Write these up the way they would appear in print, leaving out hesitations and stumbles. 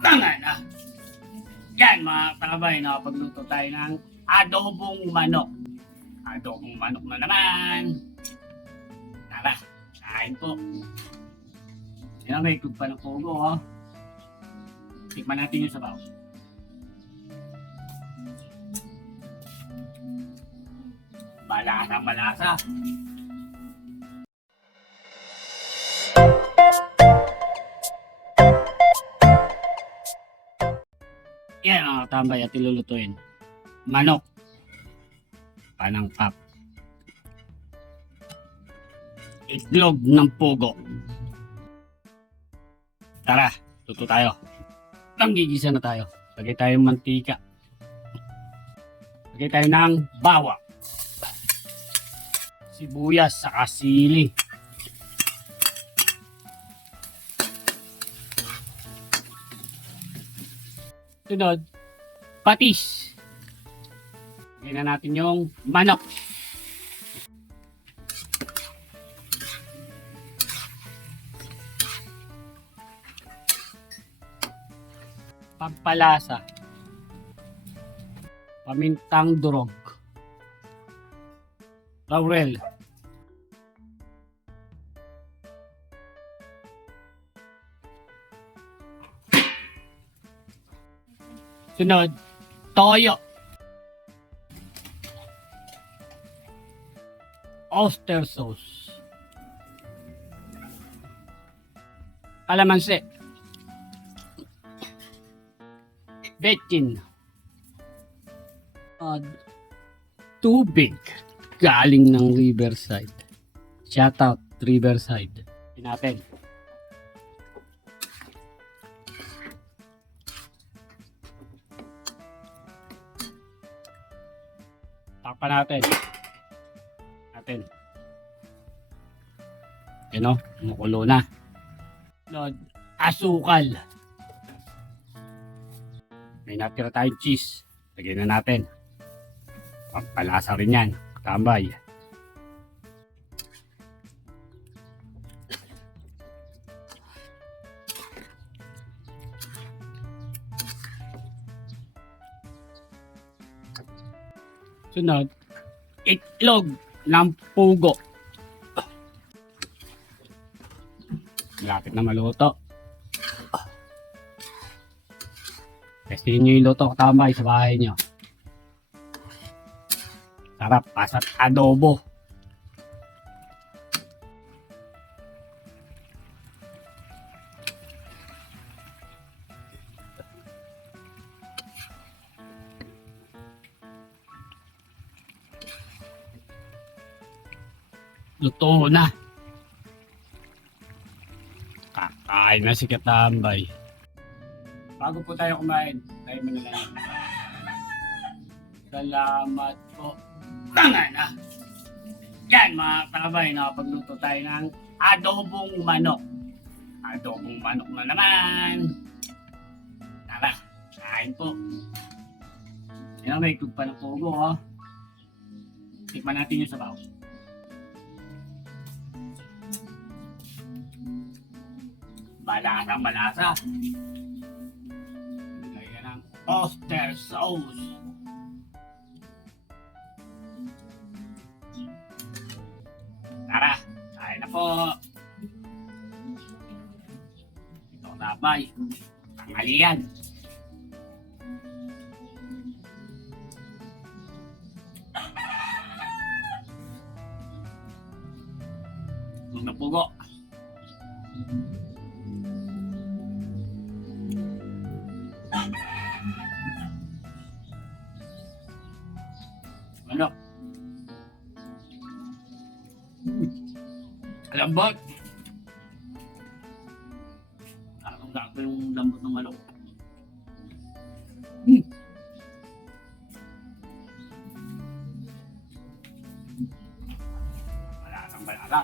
Tanga na! Yan mga kabay, nakapagluto tayo ng adobong manok. Adobong manok na naman. Tara, kain po. Yan, may kug pa ng pogo, oh. Tikman natin yung sabaw. Malasa, malasa. Yan mga tambay at ilulutuin. Manok. Panangkap. Itlog ng pugo. Tara, luto tayo. Tanggigisa na tayo. Lagay tayong mantika. Lagay tayo ng bawang. Sibuyas sa sili. Sunod, patis. Lagyan na natin yung manok. Pampalasa. Pamintang durog. Laurel. Sunod, toyo. Oyster sauce. Kalamansi. Bechin. Tubig. Galing ng Riverside. Shout out Riverside. Natin. Takpan natin. Yan o, kumukulo na. Sunod, asukal. May natira tayong cheese. Lagyan na natin. Pampalasa rin yan. Tambay. Sunod, itlog ng pugo. Malapit na maluto. Testiin nyo yung luto tambay sa bahay nyo. Sarap, pasat adobo. Luto na. Kakain na si Katambay. Bago po tayo kumain, tayo manalangin. Salamat po. Tanga na! Yan mga kabay, nakapagluto tayo ng adobong manok. Adobong manok na naman. Tara, kain po. Yan, may kug pa ng pogo, oh. Tikman natin yung sabaw. Malasa, malasa. Lagyan ng oyster sauce. Tara, kain na po. Ito ang labay. Tanghalian. Tulog na pugo. Manok. Lambot. Ang gato yung lambot ng manok. Malasang malasa.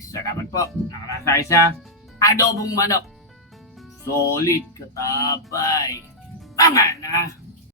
salamat po. Nakalasa sa adobong manok. Solid katabay. Tanga na.